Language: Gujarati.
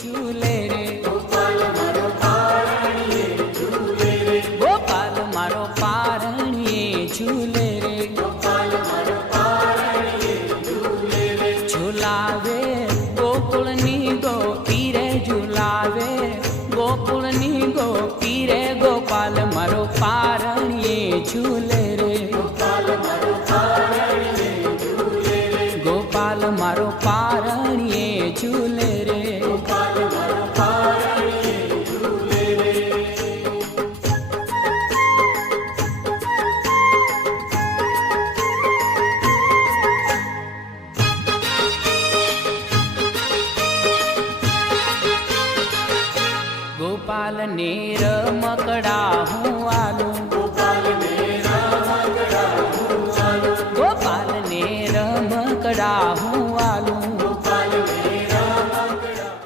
ઝૂલે રે, ગોપાલ મારો પારણીએ ઝૂલે રે, ગોપાલ મારો પારણીએ ઝૂલે રે, ગોપાલ મારો પારણીએ ઝૂલે રે, ઝુલાવે ગોકુળની ગોપી રે, ઝુલાવે ગોકુળની ગોપી રે, ગોપાલ મારો પારણીએ ઝૂલે રે, ગોપાલ મારો પારણીએ ઝૂલે રે, ગોપાલ મારો પારણીએ ઝૂલે રે, ગોપાલ મારો પારણીએ ઝૂલે રે. ગોપાલ ને રમકડા હું